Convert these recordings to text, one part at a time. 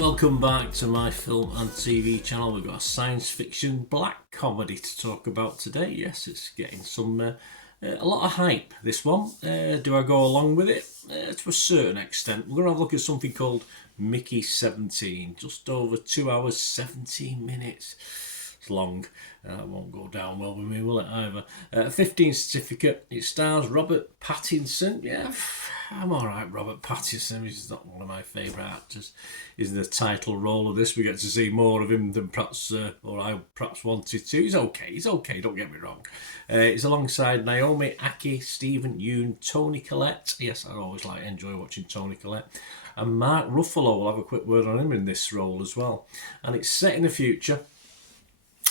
Welcome back to my film and TV channel. We've got a science fiction black comedy to talk about today. Yes, it's getting a lot of hype, this one. Do I go along with it? To a certain extent. We're going to have a look at something called Mickey 17. Just over 2 hours, 17 minutes. It's long. That won't go down well with me, will it, either? 15 certificate. It stars Robert Pattinson. Yeah, I'm alright, Robert Pattinson. He's not one of my favourite actors. He's in the title role of this. We get to see more of him than perhaps, or I perhaps wanted to. He's okay, don't get me wrong. He's alongside Naomi Ackie, Stephen Yeun, Toni Collette. Yes, I always enjoy watching Toni Collette. And Mark Ruffalo. We'll have a quick word on him in this role as well. And it's set in the future.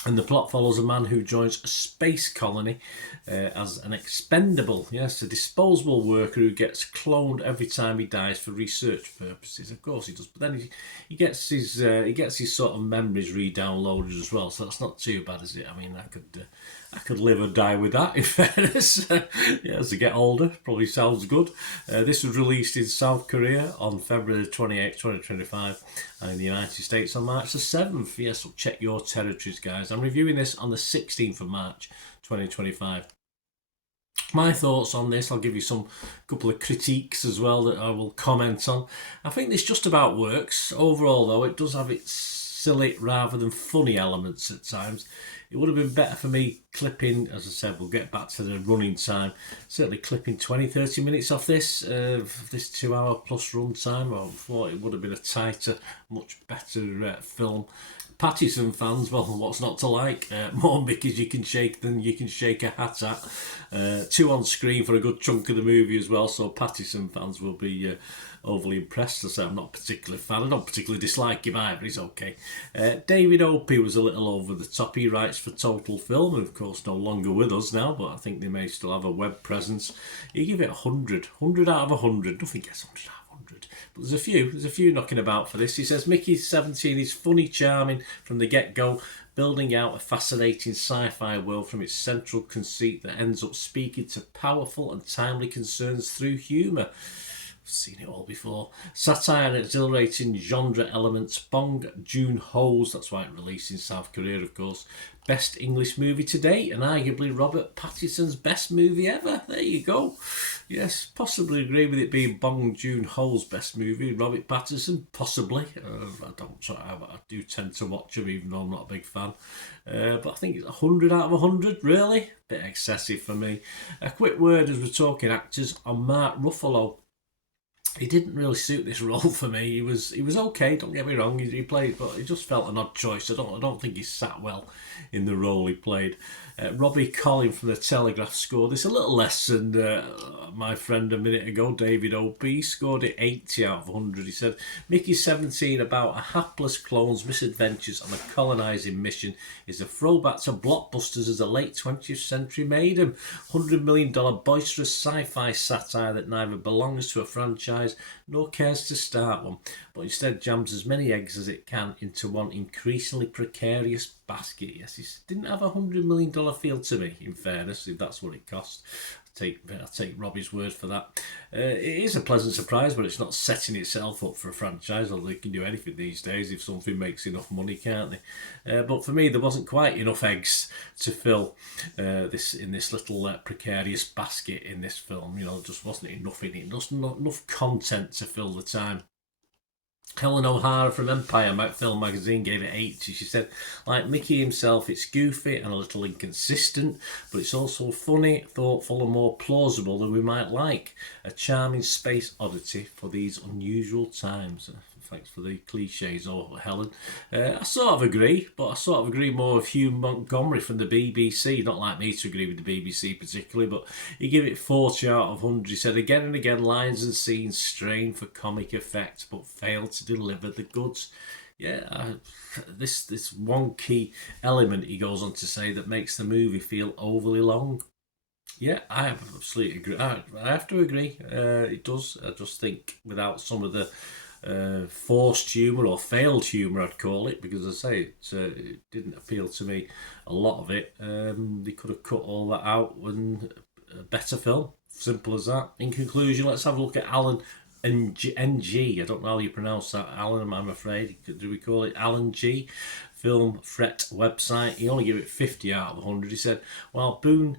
And the plot follows a man who joins a space colony as an expendable, a disposable worker who gets cloned every time he dies for research purposes. Of course he does, but then he gets his sort of memories re-downloaded as well. So that's not too bad, is it? I mean, I could live or die with that, in fairness. As I get older, probably sounds good. This was released in South Korea on February 28, 2025, and in the United States on March the 7th. Yes, so check your territories, guys. I'm reviewing this on the 16th of March, 2025. My thoughts on this, I'll give you some couple of critiques as well that I will comment on. I think this just about works. Overall, though, it does have its silly rather than funny elements at times. It would have been better for me clipping, as I said, we'll get back to the running time, certainly clipping 20-30 minutes off this 2 hour plus run time. I thought it would have been a tighter, much better film. Pattinson fans, well, what's not to like? More Mickeys you can shake than you can shake a hat at. Two on screen for a good chunk of the movie as well, so Pattinson fans will be overly impressed. I say I'm not a particular fan. I don't particularly dislike him either. He's okay. David Opie was a little over the top. He writes for Total Film, and of course no longer with us now, but I think they may still have a web presence. He give it 100 out of 100. Nothing gets 100 out of 100. But there's a few knocking about for this. He says Mickey 17 is funny, charming from the get-go, building out a fascinating sci-fi world from its central conceit that ends up speaking to powerful and timely concerns through humour. Seen it all before. Satire and exhilarating genre elements. Bong Joon-ho's, that's why it released in South Korea, of course, best English movie to date, and arguably Robert Pattinson's best movie ever. There you go. Yes, possibly agree with it being Bong Joon-ho's best movie. Robert Pattinson, possibly. I do tend to watch him, even though I'm not a big fan. But I think it's 100 out of 100, really? Bit excessive for me. A quick word as we're talking actors on Mark Ruffalo. He didn't really suit this role for me. He was okay, don't get me wrong, he played, but it just felt an odd choice. I don't think he sat well in the role he played. Robbie Collin from The Telegraph scored this a little less than my friend a minute ago, David Opie. He scored it 80 out of 100. He said, Mickey 17 about a hapless clone's misadventures on a colonising mission is a throwback to blockbusters as the late 20th century made him. $100 million boisterous sci-fi satire that neither belongs to a franchise nor cares to start one, but instead jams as many eggs as it can into one increasingly precarious basket. Yes, it didn't have $100 million feel to me, in fairness, if that's what it cost. I'll take Robbie's word for that. It is a pleasant surprise, but it's not setting itself up for a franchise, although they can do anything these days if something makes enough money, can't they? But for me, there wasn't quite enough eggs to fill this little precarious basket in this film. Just wasn't enough in it. Just not enough content to fill the time. Helen O'Hara from Empire Film Magazine gave it 80. She said, like Mickey himself, it's goofy and a little inconsistent, but it's also funny, thoughtful and more plausible than we might like. A charming space oddity for these unusual times. Thanks for the cliches, Helen. I sort of agree, but I sort of agree more with Hugh Montgomery from the BBC. Not like me to agree with the BBC particularly, but he gave it 40 out of 100. He said, again and again, lines and scenes strain for comic effect, but fail to deliver the goods. This one key element, he goes on to say, that makes the movie feel overly long. Yeah, I absolutely agree. I have to agree. It does. I just think without some of the forced humour or failed humour, I'd call it, because as I say, it didn't appeal to me, a lot of it. They could have cut all that out and a better film. Simple as that. In conclusion, let's have a look at Alan NG. I don't know how you pronounce that, Alan, I'm afraid. Do we call it Alan G? Film Fret website. He only gave it 50 out of 100. He said, Bong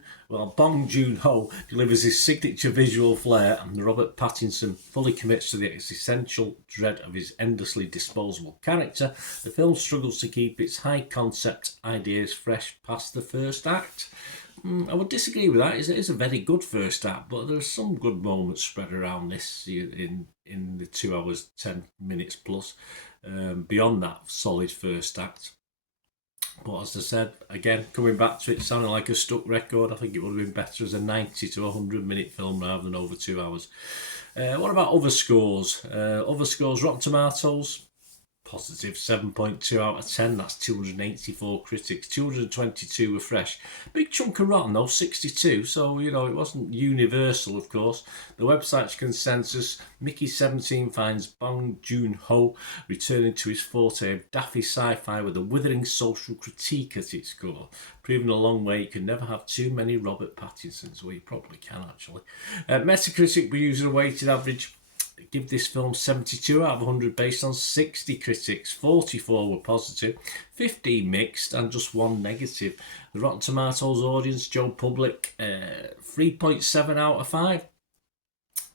Joon-ho delivers his signature visual flair and Robert Pattinson fully commits to the existential dread of his endlessly disposable character, the film struggles to keep its high concept ideas fresh past the first act. I would disagree with that. It is a very good first act, but there are some good moments spread around this in the 2 hours 10 minutes plus. Beyond that solid first act. But as I said, again, coming back to it, sounding like a stuck record. I think it would have been better as a 90 to 100 minute film rather than over 2 hours. What about other scores? Rotten Tomatoes, positive 7.2 out of 10. That's 284 critics. 222 were fresh. Big chunk of rotten though, 62. So, it wasn't universal, of course. The website's consensus, Mickey17 finds Bong Joon-ho returning to his forte of daffy sci-fi with a withering social critique at its core. Proving a long way, you can never have too many Robert Pattinsons. Well, you probably can, actually. Metacritic, we use a weighted average. Give this film 72 out of 100 based on 60 critics. 44 were positive, 15 mixed, and just 1 negative. The Rotten Tomatoes audience, Joe Public, 3.7 out of 5.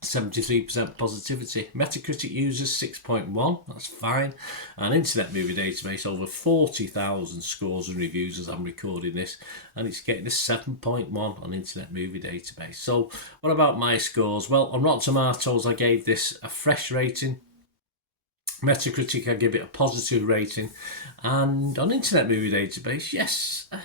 73% positivity. Metacritic users 6.1, that's fine. And Internet Movie Database, over 40,000 scores and reviews as I'm recording this, and it's getting a 7.1 on Internet Movie Database. So what about my scores? Well, on Rotten Tomatoes I gave this a fresh rating. Metacritic, I give it a positive rating, and on Internet Movie Database, yes, I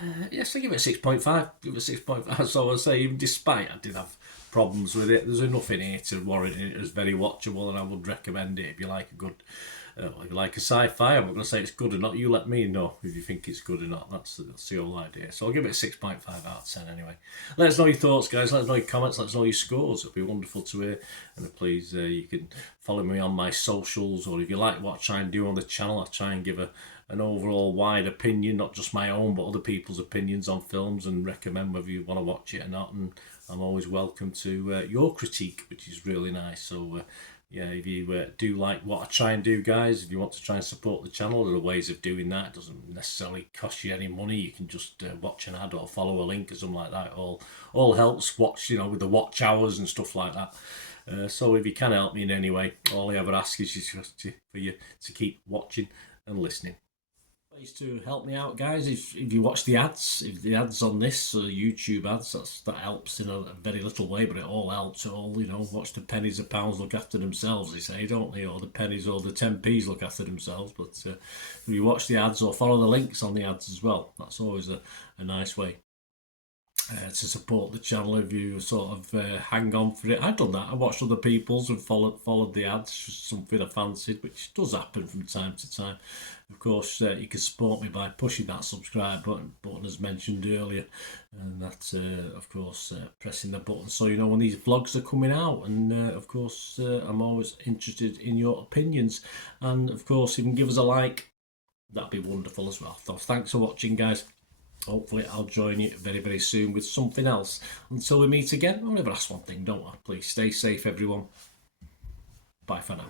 give it a 6.5. Give it a 6.5. So I say, even despite I did have problems with it, there's enough in here to warrant it as very watchable, and I would recommend it if you like a good, if you like a sci-fi. I'm not going to say it's good or not. You let me know if you think it's good or not. That's the whole idea. So I'll give it a 6.5 out of 10 anyway. Let us know your thoughts, guys. Let us know your comments. Let us know your scores. It'll be wonderful to hear. And please, you can follow me on my socials, or if you like what I try and do on the channel, I try and give an overall wide opinion, not just my own, but other people's opinions on films, and recommend whether you want to watch it or not. And I'm always welcome to your critique, which is really nice. So, if you do like what I try and do, guys, if you want to try and support the channel, there are ways of doing that. It doesn't necessarily cost you any money. You can just watch an ad or follow a link or something like that. All helps. Watch, with the watch hours and stuff like that. So if you can help me in any way, all I ever ask is just for you to keep watching and listening. Ways to help me out, guys, if you watch the ads, if the ads on this YouTube ads, that helps in a very little way, but it all helps. Watch the pennies and pounds look after themselves, they say, don't they? Or the pennies or the 10p's look after themselves. But if you watch the ads or follow the links on the ads as well, that's always a nice way to support the channel. If you sort of hang on for it, I've done that. I watched other people's and followed the ads, just something I fancied, which does happen from time to time. Of course, you can support me by pushing that subscribe button as mentioned earlier, and that's of course pressing the button so you know when these vlogs are coming out. And of course, I'm always interested in your opinions, and of course, if you can give us a like, that'd be wonderful as well. So thanks for watching, guys. Hopefully I'll join you very, very soon with something else. Until we meet again, I'll never ask one thing, don't I? Please stay safe, everyone. Bye for now.